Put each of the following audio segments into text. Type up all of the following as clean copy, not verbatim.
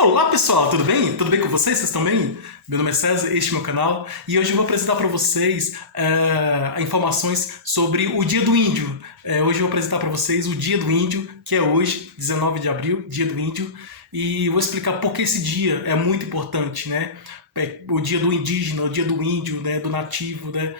Olá pessoal, tudo bem? Tudo bem com vocês? Vocês estão bem? Meu nome é César, este é meu canal e hoje eu vou apresentar para vocês informações sobre o Dia do Índio. Hoje eu vou apresentar para vocês o Dia do Índio, que é hoje, 19 de abril, Dia do Índio, e vou explicar por que esse dia é muito importante, né? O Dia do Indígena, o Dia do Índio, né? Do Nativo, né?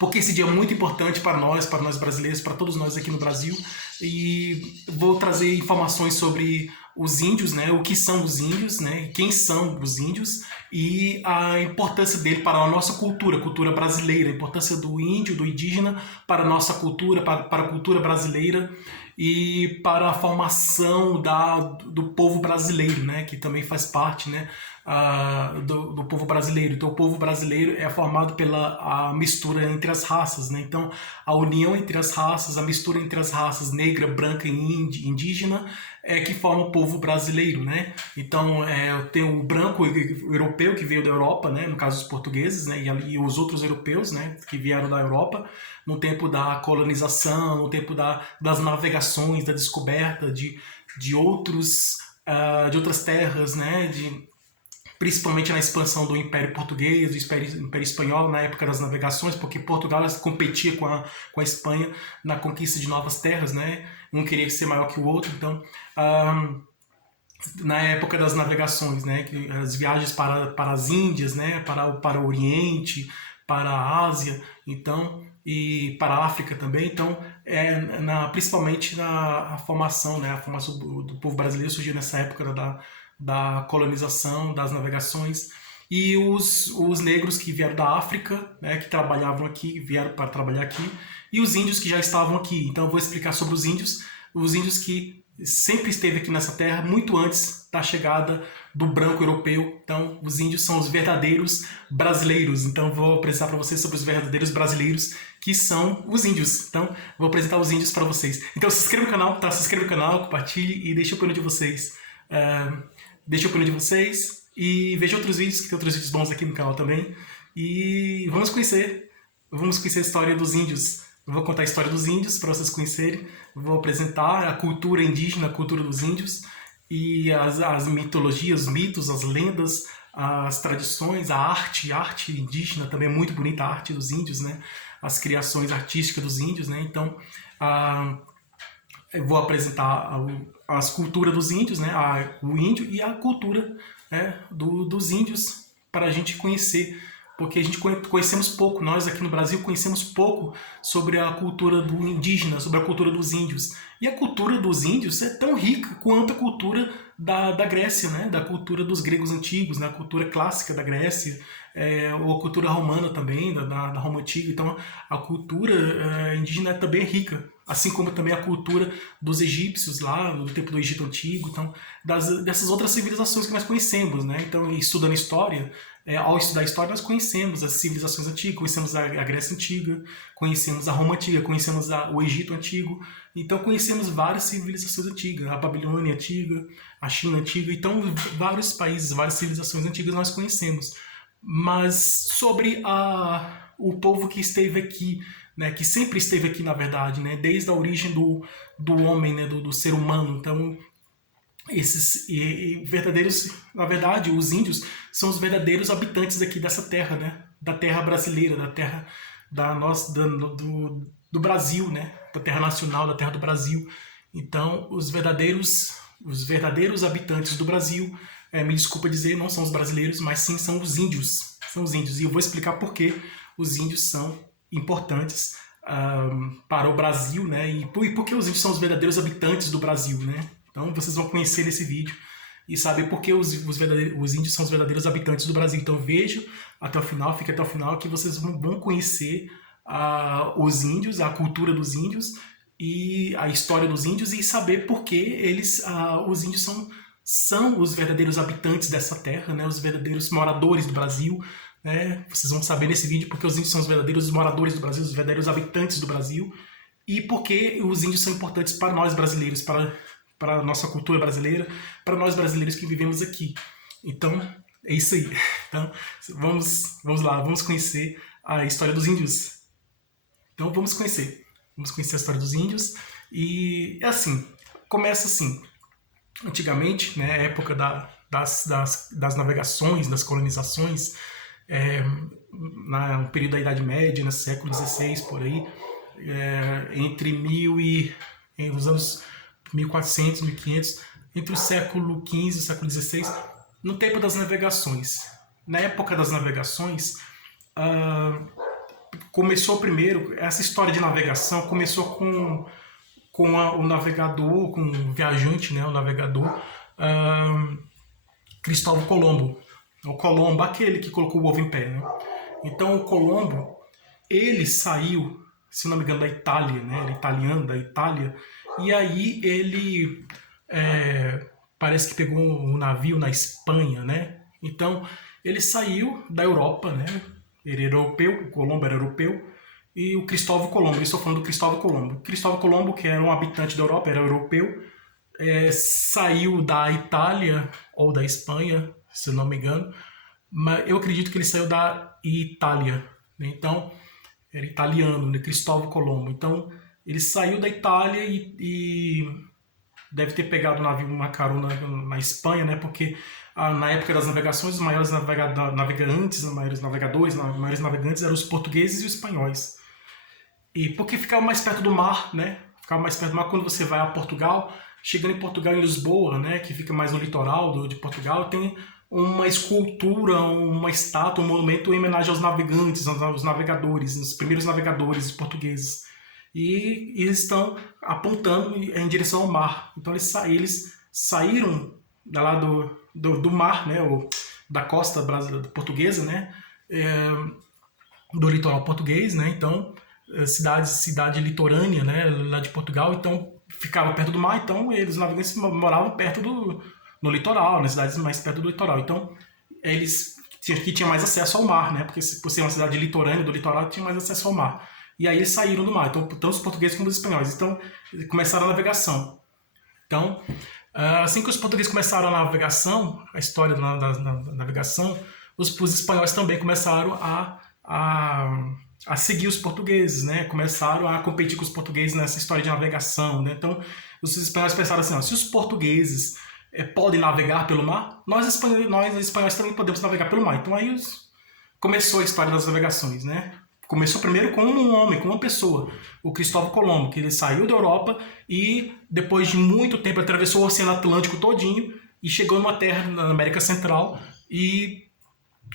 Porque esse dia é muito importante para nós brasileiros, para todos nós aqui no Brasil, e vou trazer informações sobre os índios, né, o que são os índios, né, quem são os índios e a importância dele para a nossa cultura brasileira, a importância do índio, do indígena para a nossa cultura, para a cultura brasileira e para a formação do povo brasileiro, né, que também faz parte, né, do povo brasileiro. Então o povo brasileiro é formado pela a mistura entre as raças, né? Então a união entre as raças, a mistura entre as raças negra, branca e indígena é que forma o povo brasileiro, né? Então tem o branco europeu que veio da Europa, né? No caso os portugueses, né? E os outros europeus, né? Que vieram da Europa no tempo da colonização, no tempo das navegações, da descoberta de outras terras, né? Principalmente na expansão do Império Português, do Império Espanhol, na época das navegações, porque Portugal competia com a Espanha na conquista de novas terras, né? Um queria ser maior que o outro, então, na época das navegações, né? As viagens para as Índias, né? Para o Oriente, para a Ásia, então, e para a África também, então, principalmente a formação, né? A formação do povo brasileiro surgiu nessa época da colonização, das navegações, e os negros que vieram da África, né, que trabalhavam aqui, vieram para trabalhar aqui, e os índios que já estavam aqui. Então eu vou explicar sobre os índios que sempre esteve aqui nessa terra, muito antes da chegada do branco europeu. Então os índios são os verdadeiros brasileiros. Então vou apresentar para vocês sobre os verdadeiros brasileiros, que são os índios. Então vou apresentar os índios para vocês. Então se inscreva no canal, tá? Se inscreva no canal, compartilhe e deixe o opinião de vocês. Deixa a opinião de vocês e veja outros vídeos, que tem outros vídeos bons aqui no canal também. E vamos conhecer a história dos índios. Eu vou contar a história dos índios para vocês conhecerem. Vou apresentar a cultura indígena, a cultura dos índios e as mitologias, os mitos, as lendas, as tradições, a arte indígena também é muito bonita, a arte dos índios, né? As criações artísticas dos índios, né? Então, eu vou apresentar as culturas dos índios, né? O índio e a cultura, né? dos índios para a gente conhecer, porque a gente conhecemos pouco, nós aqui no Brasil conhecemos pouco sobre a cultura do indígena, sobre a cultura dos índios. E a cultura dos índios é tão rica quanto a cultura da Grécia, né? Da cultura dos gregos antigos, na cultura clássica da Grécia, ou a cultura romana também, da Roma Antiga. Então a cultura indígena também é rica, assim como também a cultura dos egípcios lá, no tempo do Egito Antigo, então, dessas outras civilizações que nós conhecemos, né? Então, estudando história, ao estudar história, nós conhecemos as civilizações antigas, conhecemos a Grécia Antiga, conhecemos a Roma Antiga, conhecemos o Egito Antigo, então conhecemos várias civilizações antigas, a Babilônia Antiga, a China Antiga, então vários países, várias civilizações antigas nós conhecemos. Mas sobre o povo que esteve aqui, né, que sempre esteve aqui, na verdade, né, desde a origem do homem, né, do ser humano. Então, esses verdadeiros, na verdade, os índios são os verdadeiros habitantes aqui dessa terra, né, da terra brasileira, da terra do Brasil, né, da terra nacional, da terra do Brasil. Então, os verdadeiros habitantes do Brasil, me desculpa dizer, não são os brasileiros, mas sim são os índios. São os índios. E eu vou explicar por que os índios são importantes para o Brasil, né? E por que os índios são os verdadeiros habitantes do Brasil, né? Então vocês vão conhecer nesse vídeo e saber por que os índios são os verdadeiros habitantes do Brasil. Então vejam até o final, fique até o final, que vocês vão conhecer os índios, a cultura dos índios e a história dos índios e saber por que os índios são os verdadeiros habitantes dessa terra, né? Os verdadeiros moradores do Brasil, né? Vocês vão saber nesse vídeo porque os índios são os verdadeiros moradores do Brasil, os verdadeiros habitantes do Brasil, e porque os índios são importantes para nós brasileiros, para a nossa cultura brasileira, para nós brasileiros que vivemos aqui. Então, é isso aí. Então, vamos lá, vamos conhecer a história dos índios. Então, vamos conhecer a história dos índios, e é assim, começa assim. antigamente, né, época das navegações, das colonizações, é, no período da Idade Média, no século XVI, por aí, entre os anos 1400, 1500, entre o século XV e o século XVI, no tempo das navegações. Na época das navegações, começou primeiro, essa história de navegação começou com o navegador, com o viajante, né, o navegador, Cristóvão Colombo. O Colombo, aquele que colocou o ovo em pé, né? Então o Colombo, ele saiu, se não me engano, da Itália, né? Ele é italiano, da Itália, e aí ele parece que pegou um navio na Espanha, né? Então ele saiu da Europa, né? Ele era europeu, o Colombo era europeu, e o Cristóvão Colombo, eu estou falando do Cristóvão Colombo. Cristóvão Colombo, que era um habitante da Europa, era europeu, saiu da Itália ou da Espanha, se não me engano, mas eu acredito que ele saiu da Itália, né? Então era italiano, né? Cristóvão Colombo. Então ele saiu da Itália e deve ter pegado o navio, uma carona na Espanha, né? Porque na época das navegações, os maiores navegantes, os maiores navegadores, os maiores navegantes eram os portugueses e os espanhóis. E porque ficava mais perto do mar, né? Ficava mais perto do mar quando você vai a Portugal. Chegando em Portugal, em Lisboa, né? Que fica mais no litoral de Portugal, tem uma escultura, uma estátua, um monumento em homenagem aos navegantes, aos navegadores, os primeiros navegadores portugueses. E eles estão apontando em direção ao mar. Então eles saíram lá do mar, né, da costa portuguesa, né, do litoral português, né, então cidade litorânea, né, lá de Portugal, então ficava perto do mar, então os navegantes moravam perto no litoral, nas cidades mais perto do litoral. Então eles tinham mais acesso ao mar, né, porque por ser uma cidade litorânea do litoral tinha mais acesso ao mar. E aí eles saíram do mar, então tanto os portugueses como os espanhóis. Então começaram a navegação. Então assim que os portugueses começaram a navegação, a história da navegação, os espanhóis também começaram a seguir os portugueses, né? Começaram a competir com os portugueses nessa história de navegação, né? Então os espanhóis pensaram assim, ó, se os portugueses podem navegar pelo mar, nós espanhóis também podemos navegar pelo mar. Então aí começou a história das navegações, né? Começou primeiro com um homem, com uma pessoa, o Cristóvão Colombo, que ele saiu da Europa e depois de muito tempo atravessou o Oceano Atlântico todinho e chegou numa terra na América Central e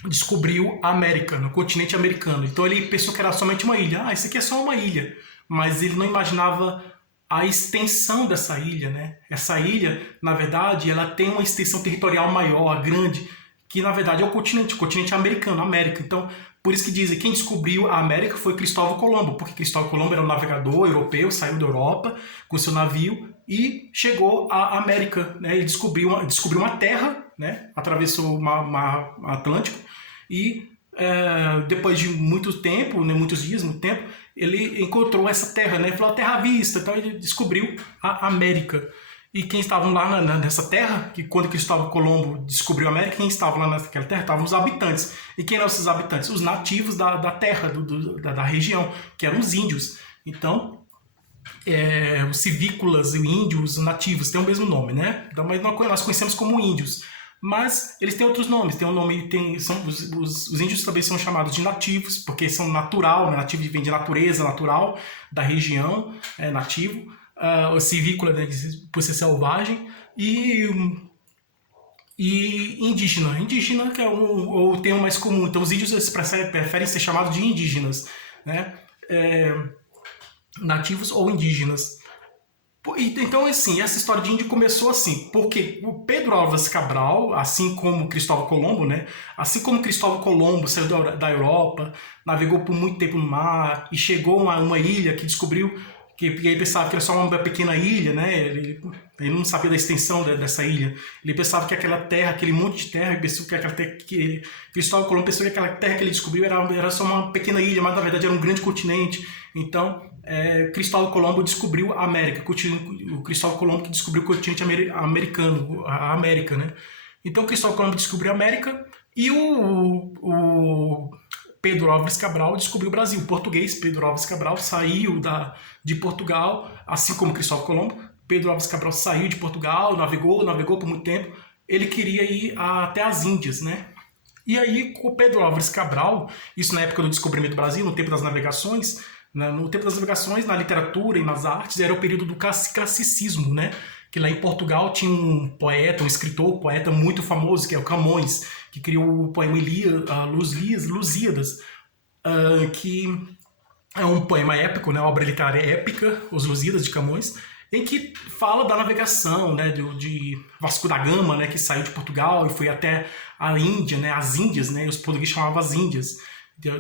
descobriu a América, no continente americano. Então ele pensou que era somente uma ilha. Isso aqui é só uma ilha. Mas ele não imaginava a extensão dessa ilha, né? Essa ilha, na verdade, ela tem uma extensão territorial maior, grande, que na verdade é o continente americano, a América. Então, por isso que dizem que quem descobriu a América foi Cristóvão Colombo, porque Cristóvão Colombo era um navegador europeu, saiu da Europa com seu navio e chegou à América, né? Ele descobriu uma terra, né? Atravessou o mar Atlântico e depois de muito tempo, né? Muitos dias, muito tempo, ele encontrou essa terra, né? Ele falou, a terra à vista, então ele descobriu a América. E quem estavam lá nessa terra, que quando Cristóvão Colombo descobriu a América, quem estava lá naquela terra estavam os habitantes. E quem eram esses habitantes? Os nativos da terra, da região, que eram os índios. Então, os civícolas, os índios, os nativos, têm o mesmo nome, né? Então, mas nós conhecemos como índios. Mas eles têm outros nomes. Tem um nome, os índios também são chamados de nativos, porque são natural, né? Nativo vem de natureza, natural, da região, nativo. O civícola, né, por ser selvagem, e indígena. Indígena que é o termo mais comum. Então os índios preferem ser chamados de indígenas, né? Nativos ou indígenas. Então, assim, essa história de índio começou assim, porque o Pedro Álvares Cabral, assim como Cristóvão Colombo, né? Assim como Cristóvão Colombo saiu da Europa, navegou por muito tempo no mar e chegou a uma ilha que descobriu que ele pensava que era só uma pequena ilha, né? Ele não sabia da extensão dessa ilha. Ele pensava que aquela terra, aquele monte de terra, pensou que aquela terra que Cristóvão Colombo pensou que aquela terra que ele descobriu era só uma pequena ilha, mas na verdade era um grande continente. Então, Cristóvão Colombo descobriu a América. O Cristóvão Colombo que descobriu o continente americano, a América, né? Então, Cristóvão Colombo descobriu a América e o Pedro Álvares Cabral descobriu o Brasil. O português Pedro Álvares Cabral saiu de Portugal, assim como Cristóvão Colombo, Pedro Álvares Cabral saiu de Portugal, navegou por muito tempo, ele queria ir até as Índias, né? E aí, com o Pedro Álvares Cabral, isso na época do descobrimento do Brasil, no tempo das navegações, no tempo das navegações, na literatura e nas artes, era o período do classicismo, né? Que lá em Portugal tinha um poeta, um escritor, poeta muito famoso, que é o Camões, que criou o poema Lusíadas, que é um poema épico, né? Uma obra literária épica, Os Lusíadas de Camões, em que fala da navegação, né, de Vasco da Gama, né, que saiu de Portugal e foi até a Índia, né, as Índias, né, os portugueses chamavam as Índias.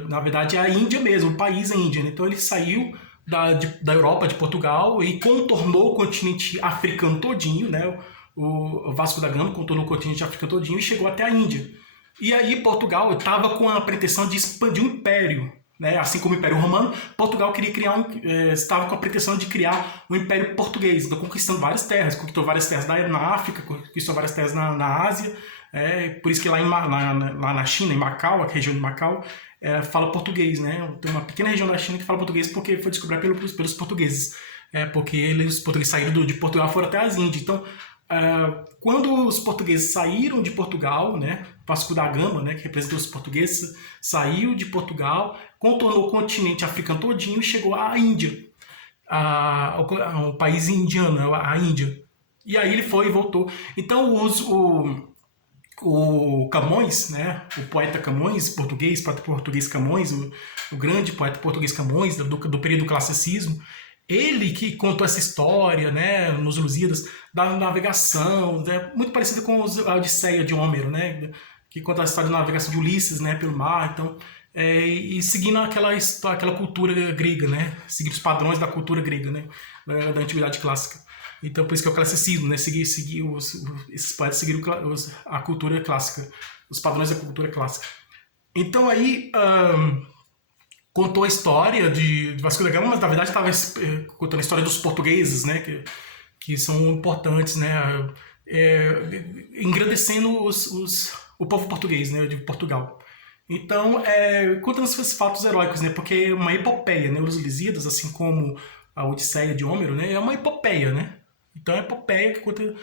Na verdade é a Índia mesmo, o país é Índia. Então ele saiu da Europa, de Portugal, e contornou o continente africano todinho, né, o Vasco da Gama contornou o continente africano todinho e chegou até a Índia. E aí Portugal estava com a pretensão de expandir um império, né? Assim como o Império Romano, Portugal queria estava com a pretensão de criar um Império Português, então conquistando várias terras, conquistou várias terras na África, conquistou várias terras na Ásia, por isso que lá na China, em Macau, a região de Macau, fala português, né? Tem uma pequena região da China que fala português porque foi descoberta pelos portugueses, porque os portugueses saíram de Portugal e foram até as Índias. Então, quando os portugueses saíram de Portugal, né, Vasco da Gama, né, que representou os portugueses, saiu de Portugal, contornou o continente africano todinho e chegou à Índia, ao país indiano, a Índia. E aí ele foi e voltou. Então o Camões, né, o poeta Camões, poeta português Camões, o grande poeta português Camões, do período do classicismo, ele que contou essa história, né, nos Lusíadas, da navegação, né, muito parecida com a Odisseia de Homero, né, que conta a história da navegação de Ulisses, né, pelo mar, então, e seguindo aquela cultura grega, né, seguindo os padrões da cultura grega, né, da antiguidade clássica. Então, por isso que é o classicismo, né, esses poetas seguiram a cultura clássica, os padrões da cultura clássica. Então aí contou a história de Vasco da Gama, mas na verdade estava contando a história dos portugueses, né, que são importantes, né, engrandecendo o povo português, né, de Portugal. Então, contando esses fatos heróicos, né, porque é uma epopeia, né, os Lusíadas, assim como a Odisseia de Homero, né, é uma epopeia, né. Então, é uma epopeia que conta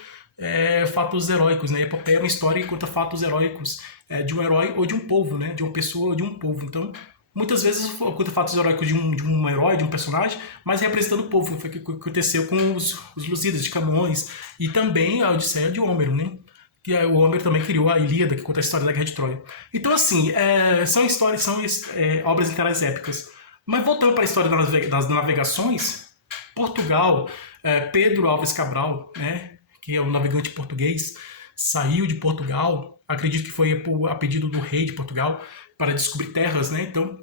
fatos heróicos, né, a epopeia é uma história que conta fatos heróicos de um herói ou de um povo, né, de uma pessoa ou de um povo. Então, muitas vezes conta fatos heróicos de um herói, de um personagem, mas representando o povo. Foi o que aconteceu com os Lusíadas de Camões e também a Odisseia de Homero, né? Que o Homero também criou a Ilíada, que conta a história da Guerra de Troia. Então, assim, são histórias, são obras literárias épicas. Mas voltando para a história das navegações, Portugal, Pedro Álvares Cabral, né, que é um navegante português, saiu de Portugal, acredito que foi a pedido do rei de Portugal, para descobrir terras, né? Então,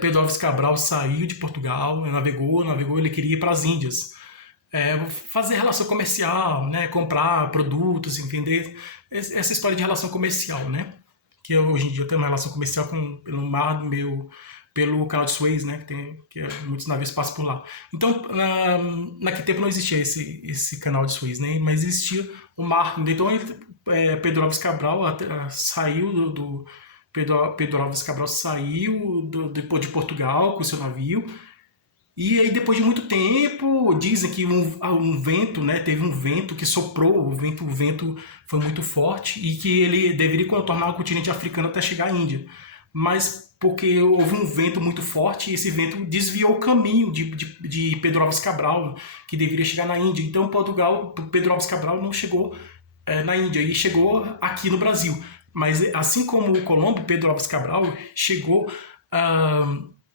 Pedro Álvares Cabral saiu de Portugal, navegou, ele queria ir para as Índias, fazer relação comercial, né? Comprar produtos, entender essa história de relação comercial, né? Que hoje em dia eu tenho uma relação comercial pelo mar pelo canal de Suez, né? Que muitos navios passam por lá. Então, naquele tempo não existia esse canal de Suez, né? Mas existia o mar. Então, Pedro Álvares Cabral saiu Pedro Álvares Cabral saiu de Portugal com o seu navio, e aí depois de muito tempo, dizem que um vento, né, teve um vento que soprou, o vento foi muito forte, e que ele deveria contornar o continente africano até chegar à Índia. Mas porque houve um vento muito forte, e esse vento desviou o caminho de Pedro Álvares Cabral, que deveria chegar na Índia. Então Pedro Álvares Cabral não chegou na Índia, e chegou aqui no Brasil. Mas assim como o Colombo, Pedro Álvares Cabral chegou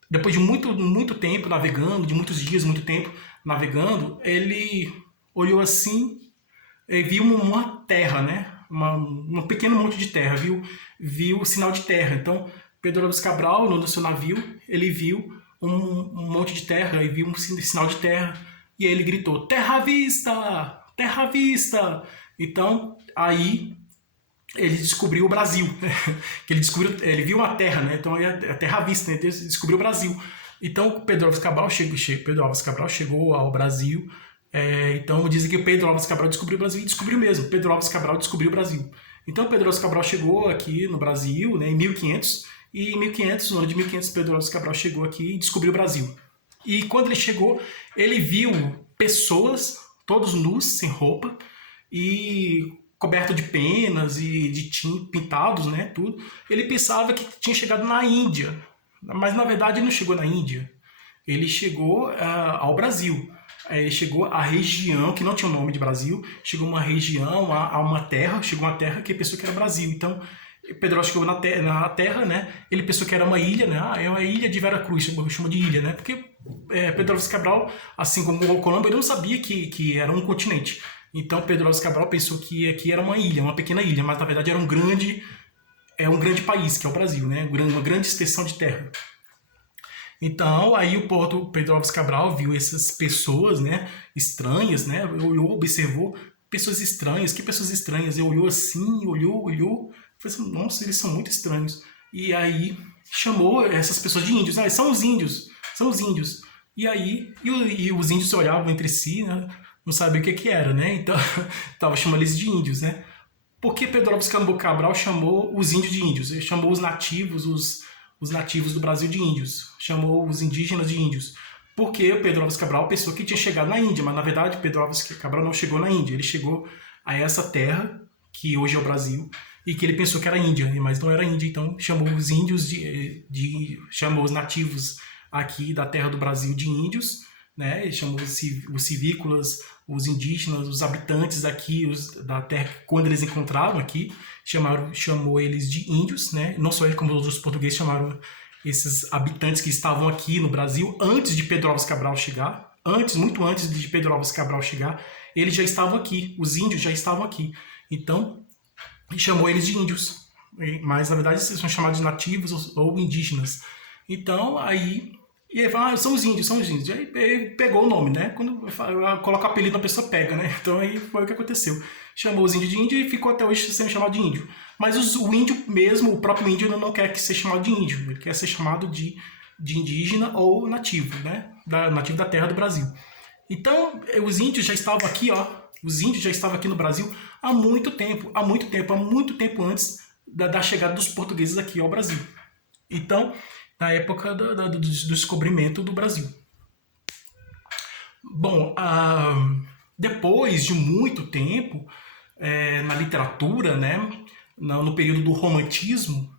depois de muito tempo navegando, de muitos dias, muito tempo navegando, ele olhou assim e viu uma terra, né? Um pequeno monte de terra, viu o sinal de terra. Então, Pedro Álvares Cabral, no seu navio, ele viu um monte de terra e viu um sinal de terra, e aí ele gritou: "Terra à vista! Terra à vista!" Então, aí ele descobriu o Brasil, que ele viu uma terra, né? Então é a terra à vista, né? Ele descobriu o Brasil. Então Pedro Álvares Cabral chegou ao Brasil. Então dizem que Pedro Álvares Cabral descobriu o Brasil, e descobriu mesmo. Pedro Álvares Cabral descobriu o Brasil. Então Pedro Álvares Cabral chegou aqui no Brasil, né, em 1500, e no ano de 1500 Pedro Álvares Cabral chegou aqui e descobriu o Brasil. E quando ele chegou, ele viu pessoas todos nus, sem roupa, e coberto de penas e de tinta, pintados, né, tudo. Ele pensava que tinha chegado na Índia, mas na verdade ele não chegou na Índia. Ele chegou ao Brasil. Ele chegou à região que não tinha o nome de Brasil, chegou a uma região, a uma terra, chegou a uma terra que ele pensou que era Brasil. Então, Pedro chegou na terra, né? Ele pensou que era uma ilha, né? É uma ilha de Veracruz, chama de ilha, né? Porque Pedro Álvares Cabral, assim como o Colombo, ele não sabia que era um continente. Então Pedro Álvares Cabral pensou que aqui era uma ilha, uma pequena ilha, mas na verdade era um grande país, que é o Brasil, né? Uma grande extensão de terra. Então, aí o Pedro Álvares Cabral viu essas pessoas, né, estranhas, né, olhou, observou pessoas estranhas, que pessoas estranhas, ele olhou assim, olhou, falou assim, nossa, eles são muito estranhos. E aí chamou essas pessoas de índios, são os índios. E aí, e os índios se olhavam entre si, né, não sabiam o que era, né, então tava chamando eles de índios, né. Por que Pedro Álvares Cabral chamou os índios de índios? Ele chamou os nativos, os nativos do Brasil de índios, chamou os indígenas de índios, porque o Pedro Álvares Cabral pensou que tinha chegado na Índia, mas na verdade Pedro Álvares Cabral não chegou na Índia, ele chegou a essa terra, que hoje é o Brasil, e que ele pensou que era Índia, mas não era Índia, então chamou os índios chamou os nativos aqui da terra do Brasil de índios, né? Ele chamou os civícolas, os indígenas, os habitantes aqui da terra, quando eles encontraram aqui, chamou eles de índios, né? Não só ele, como os portugueses chamaram esses habitantes que estavam aqui no Brasil antes de Pedro Álvares Cabral chegar, muito antes de Pedro Álvares Cabral chegar, eles já estavam aqui, os índios já estavam aqui. Então, chamou eles de índios, mas na verdade eles são chamados de nativos ou indígenas. Então, aí e ele fala, são os índios. E aí ele pegou o nome, né? Quando coloca apelido, a pessoa pega, né? Então aí foi o que aconteceu. Chamou os índios de índio e ficou até hoje sendo chamado de índio. Mas o índio mesmo, o próprio índio, não quer que seja chamado de índio. Ele quer ser chamado de indígena ou nativo, né? Nativo da terra do Brasil. Então, os índios já estavam aqui, ó. Os índios já estavam aqui no Brasil há muito tempo antes da chegada dos portugueses aqui ao Brasil. Então, na época do descobrimento do Brasil. Bom, depois de muito tempo, na literatura, né, no período do romantismo,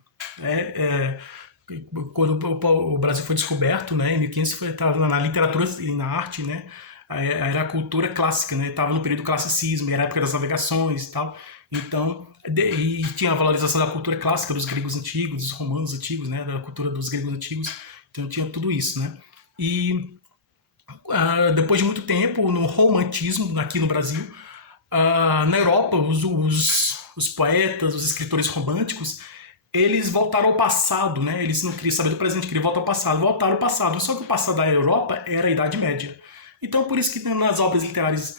quando o Brasil foi descoberto, né, em 1500, estava na literatura e na arte, né, era a cultura clássica, né, estava no período do classicismo, era a época das navegações e tal. Então, e tinha a valorização da cultura clássica dos gregos antigos, dos romanos antigos, né, da cultura dos gregos antigos. Então tinha tudo isso, né. E depois de muito tempo, no romantismo aqui no Brasil, na Europa, os poetas, os escritores românticos, eles voltaram ao passado, né? Eles não queriam saber do presente, queriam voltar ao passado. Voltaram ao passado, só que o passado da Europa era a Idade Média. Então, por isso que nas obras literárias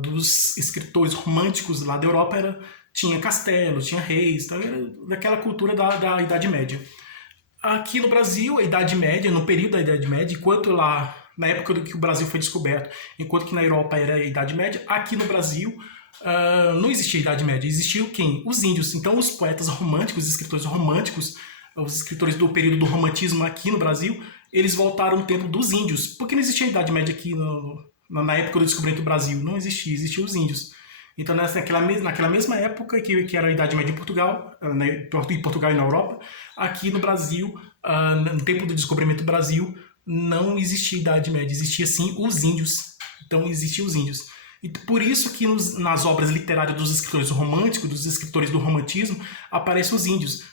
dos escritores românticos lá da Europa tinha castelos, tinha reis, então era daquela cultura da Idade Média. Aqui no Brasil, a Idade Média, no período da Idade Média, enquanto lá, na época que o Brasil foi descoberto, enquanto que na Europa era a Idade Média, aqui no Brasil não existia a Idade Média, existiam quem? Os índios. Então os poetas românticos, os escritores românticos, os escritores do período do romantismo aqui no Brasil, eles voltaram no tempo dos índios, porque não existia a Idade Média aqui na época do descobrimento do Brasil, não existia, existiam os índios. Então naquela mesma época que era a Idade Média em Portugal, em Portugal e na Europa, aqui no Brasil, no tempo do descobrimento do Brasil, não existia Idade Média, existia sim os índios. Então existiam os índios. E por isso que nas obras literárias dos escritores românticos, dos escritores do romantismo, aparecem os índios.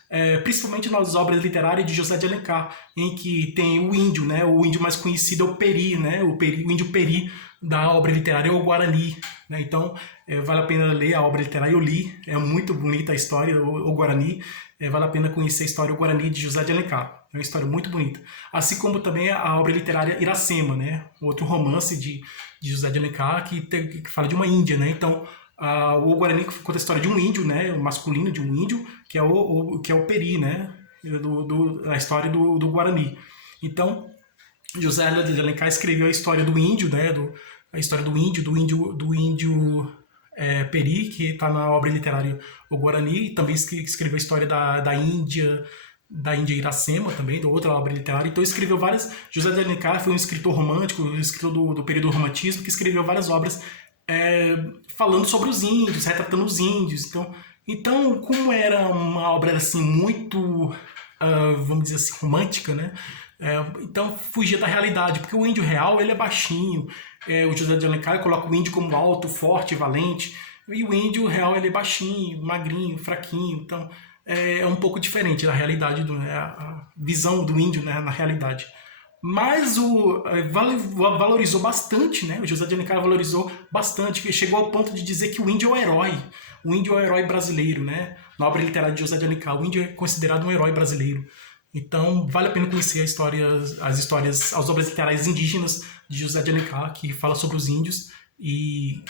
Principalmente nas obras literárias de José de Alencar, em que tem o índio, né? O índio mais conhecido é o Peri, né? O índio Peri da obra literária é o Guarani. Né? Então, vale a pena ler a obra literária. Eu li, é muito bonita a história, o Guarani. Vale a pena conhecer a história do Guarani de José de Alencar. É uma história muito bonita. Assim como também a obra literária Iracema, né? Outro romance de José de Alencar que fala de uma índia, né? Então, o Guarani conta a história de um índio, né? O masculino de um índio, que é o Peri, né? A história do Guarani. Então, José de Alencar escreveu a história do índio, né? A história do índio Peri, que está na obra literária O Guarani, e também escreveu a história da Índia, da Índia Iracema também, da outra obra literária. Então escreveu várias... José de Alencar foi um escritor romântico, um escritor do período do romantismo, que escreveu várias obras falando sobre os índios, retratando os índios. Então como era uma obra assim muito, vamos dizer assim, romântica, né? Então fugia da realidade, porque o índio real ele é baixinho. O José de Alencar coloca o índio como alto, forte, valente, e o índio real ele é baixinho, magrinho, fraquinho. Então é um pouco diferente da realidade, a visão do índio, né, na realidade. Mas valorizou bastante, né? O José de Alencar valorizou bastante, que chegou ao ponto de dizer que o índio é o herói. O índio é o herói brasileiro, né? Na obra literária de José de Alencar, o índio é considerado um herói brasileiro. Então, vale a pena conhecer as obras literárias indígenas de José de Alencar, que fala sobre os índios e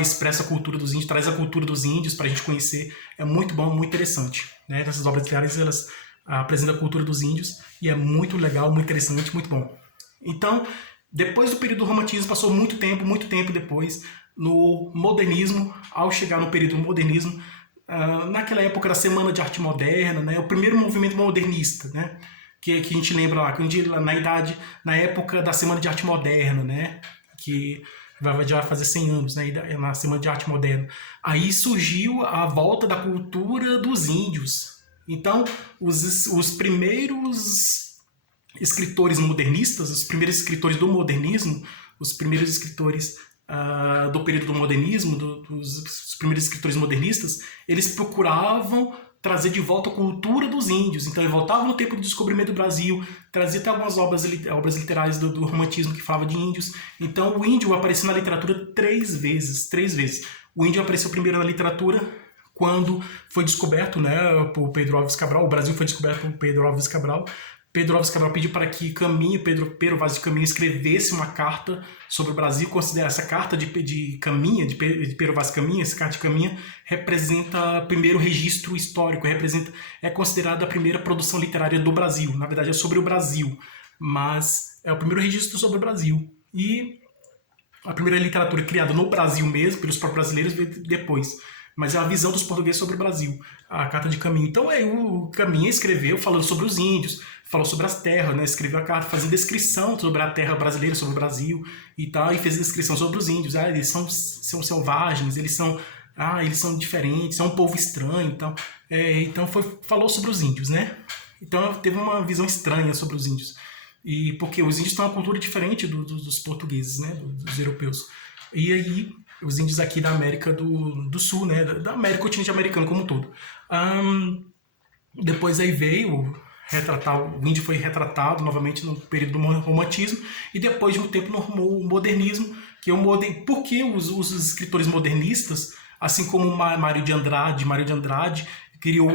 expressa a cultura dos índios, traz a cultura dos índios para a gente conhecer. É muito bom, muito interessante, né? Essas obras literárias, elas apresentam a cultura dos índios e é muito legal, muito interessante, muito bom. Então, depois do período do romantismo, passou muito tempo depois, no modernismo. Ao chegar no período do modernismo, naquela época da Semana de Arte Moderna, né, o primeiro movimento modernista, né, que a gente lembra lá, na época da Semana de Arte Moderna, né, que já vai fazer 100 anos, né, na Semana de Arte Moderna. Aí surgiu a volta da cultura dos índios. Então, os primeiros escritores modernistas, os primeiros escritores do modernismo, os primeiros escritores do período do modernismo, os primeiros escritores modernistas, eles procuravam trazer de volta a cultura dos índios. Então, eles voltavam no tempo do descobrimento do Brasil, trazia até algumas obras literárias do romantismo que falavam de índios. Então, o índio apareceu na literatura três vezes. O índio apareceu primeiro na literatura quando foi descoberto, né, por Pedro Álvares Cabral. O Brasil foi descoberto por Pedro Álvares Cabral. Pedro Álvares Cabral pediu para que Pero Vaz de Caminha escrevesse uma carta sobre o Brasil. Considera essa carta de Pero Vaz de Caminha, essa carta de Caminha, representa o primeiro registro histórico, é considerada a primeira produção literária do Brasil. Na verdade é sobre o Brasil, mas é o primeiro registro sobre o Brasil. E a primeira literatura criada no Brasil mesmo, pelos próprios brasileiros, veio depois. Mas é a visão dos portugueses sobre o Brasil, a Carta de Caminha. Então aí o Caminha escreveu falando sobre os índios, falou sobre as terras, né? Escreveu a carta fazendo descrição sobre a terra brasileira, sobre o Brasil e tal, e fez descrição sobre os índios. Eles são selvagens, eles são diferentes, são um povo estranho. Então falou sobre os índios, né? Então teve uma visão estranha sobre os índios. E porque os índios têm uma cultura diferente dos portugueses, né? Dos europeus. E aí os índios aqui da América do Sul, né, da América, continente americano como um todo. Depois aí veio o índio foi retratado novamente no período do romantismo e depois de um tempo no modernismo, que é porque os escritores modernistas, assim como Mário de Andrade criou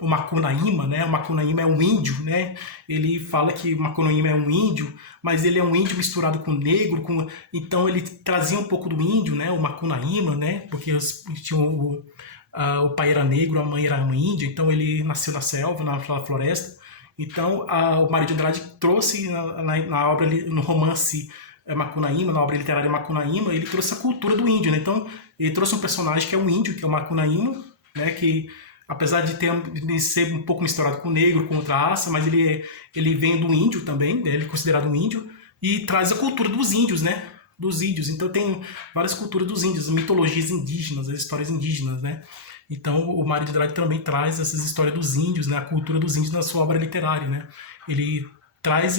o Macunaíma, né? O Macunaíma é um índio, né? Ele fala que o Macunaíma é um índio, mas ele é um índio misturado com negro, então ele trazia um pouco do índio, né? O Macunaíma, né? Porque o pai era negro, a mãe era uma índia, então ele nasceu na selva, na floresta. Então o Mário de Andrade trouxe na obra, no romance Macunaíma, na obra literária Macunaíma, ele trouxe a cultura do índio, né? Então ele trouxe um personagem que é um índio, que é o Macunaíma, né, que apesar de ser um pouco misturado com o negro, com outra raça, mas ele vem do índio também, né, ele é considerado um índio, e traz a cultura dos índios, né? Dos índios. Então tem várias culturas dos índios, mitologias indígenas, as histórias indígenas, né? Então o Mário de Andrade também traz essas histórias dos índios, né, a cultura dos índios na sua obra literária, né? Ele traz,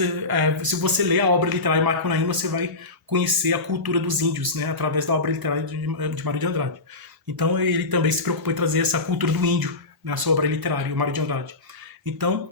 se você ler a obra literária Macunaíma, você vai conhecer a cultura dos índios, né, através da obra literária de Mário de Andrade. Então ele também se preocupou em trazer essa cultura do índio na sua obra literária, o Mário de Andrade. Então,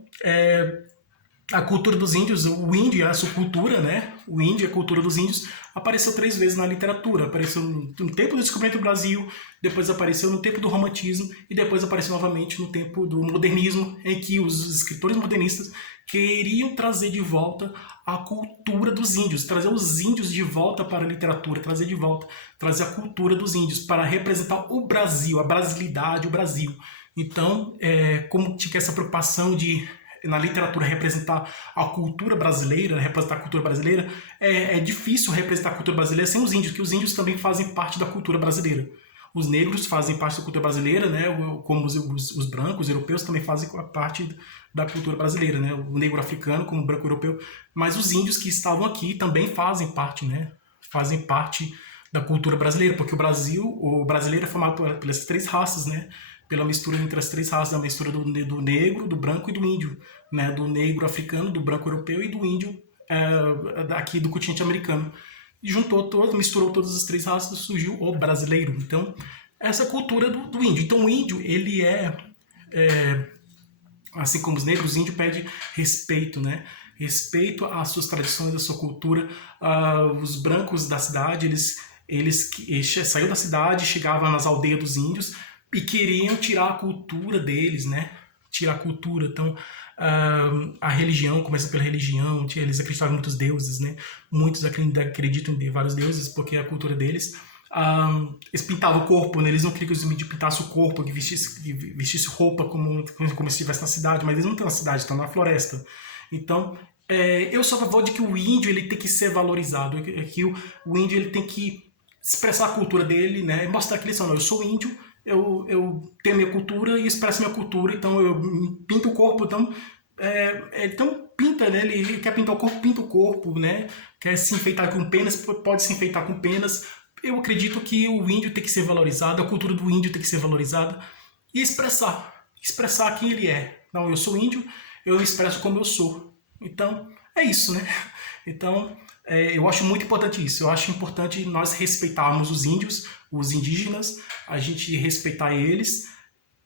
a cultura dos índios, o índio, a sua cultura, né? O índio, a cultura dos índios, apareceu 3 vezes na literatura. Apareceu no tempo do descobrimento do Brasil, depois apareceu no tempo do romantismo e depois apareceu novamente no tempo do modernismo, em que os escritores modernistas queriam trazer de volta a cultura dos índios, trazer os índios de volta para a literatura, trazer a cultura dos índios para representar o Brasil, a brasilidade, o Brasil. Então, como tinha essa preocupação de na literatura representar a cultura brasileira, é difícil representar a cultura brasileira sem os índios, que os índios também fazem parte da cultura brasileira. Os negros fazem parte da cultura brasileira, né? Como os brancos, os europeus também fazem parte da cultura brasileira, né? O negro africano como o branco europeu, mas os índios que estavam aqui também fazem parte, né? Fazem parte da cultura brasileira, porque o brasileiro é formado pelas três raças, né? Pela mistura entre as três raças, a mistura do negro, do branco e do índio, né? Do negro africano, do branco europeu e do índio aqui do continente americano. E misturou todas as três raças, surgiu o brasileiro. Então, essa cultura do índio. Então, o índio, ele assim como os negros, o índio pede respeito, né? Respeito às suas tradições, à sua cultura. Os brancos da cidade, eles saíam da cidade, chegavam nas aldeias dos índios e queriam tirar a cultura deles, né? Tirar a cultura. Então, a religião começa pela religião, eles acreditavam em muitos deuses, né? Muitos acreditam em vários deuses porque é a cultura deles. Eles pintavam o corpo, né? Eles não queriam que os índios pintassem o corpo, que vestisse roupa como se estivesse na cidade, mas eles não estão na cidade, estão na floresta. Então, eu sou a favor de que o índio ele tem que ser valorizado, que o índio ele tem que expressar a cultura dele, né? Mostrar que eles são, eu sou índio, eu tenho minha cultura e expresso minha cultura, então eu pinto o corpo, então pinta, né? Ele quer pintar o corpo, pinta o corpo, né? Quer se enfeitar com penas, pode se enfeitar com penas. Eu acredito que o índio tem que ser valorizado, a cultura do índio tem que ser valorizada e expressar quem ele é. Não, eu sou índio, eu expresso como eu sou. Então, é isso, né? Então, eu acho muito importante isso. Eu acho importante nós respeitarmos os índios, os indígenas, a gente respeitar eles.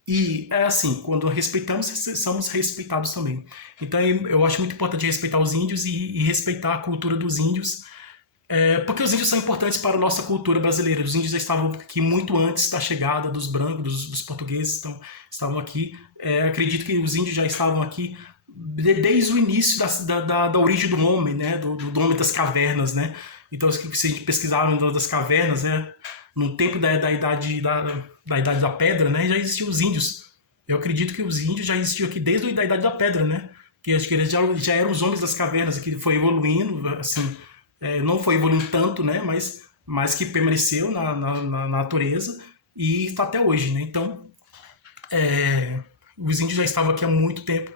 E é assim, quando respeitamos, somos respeitados também. Então eu acho muito importante respeitar os índios e respeitar a cultura dos índios, porque os índios são importantes para a nossa cultura brasileira. Os índios já estavam aqui muito antes da chegada dos brancos, dos portugueses, então estavam aqui. Acredito que os índios já estavam aqui desde o início da origem do homem, né? do homem das cavernas, né? Então, se a gente pesquisar no das cavernas, né? No tempo da idade da pedra, né? Já existiam os índios. Eu acredito que os índios já existiam aqui desde a idade da pedra, né? Que acho que eles já eram os homens das cavernas, que foi evoluindo, assim, não foi evoluindo tanto, né? Mas que permaneceu na natureza e está até hoje, né? Então, os índios já estavam aqui há muito tempo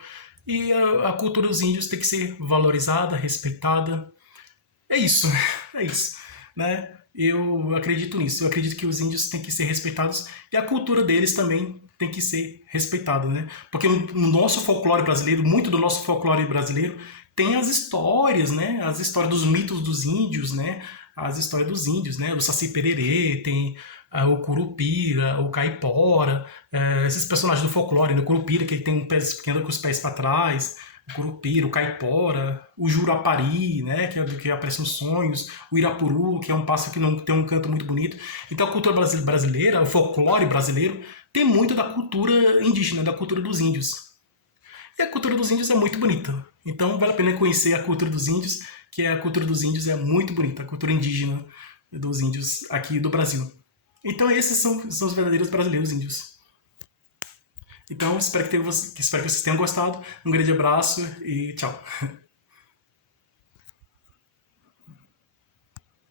e a cultura dos índios tem que ser valorizada, respeitada. É isso, é isso, né? Eu acredito nisso, eu acredito que os índios têm que ser respeitados e a cultura deles também tem que ser respeitada, né? Porque no nosso folclore brasileiro, muito do nosso folclore brasileiro tem as histórias, né? As histórias dos mitos dos índios, né? As histórias dos índios, né? O Saci Pererê, tem o Curupira, o Caipora, esses personagens do folclore, né? O Curupira, que tem que anda com os pés para trás, o Curupira, o Caipora, o Jurapari, né, que aparece nos sonhos, o Irapuru, que é um pássaro que não tem um canto muito bonito. Então a cultura brasileira, o folclore brasileiro, tem muito da cultura indígena, da cultura dos índios. E a cultura dos índios é muito bonita. Então vale a pena conhecer a cultura dos índios, que a cultura dos índios é muito bonita, a cultura indígena dos índios aqui do Brasil. Então esses são os verdadeiros brasileiros índios. Então espero que vocês tenham gostado. Um grande abraço e tchau.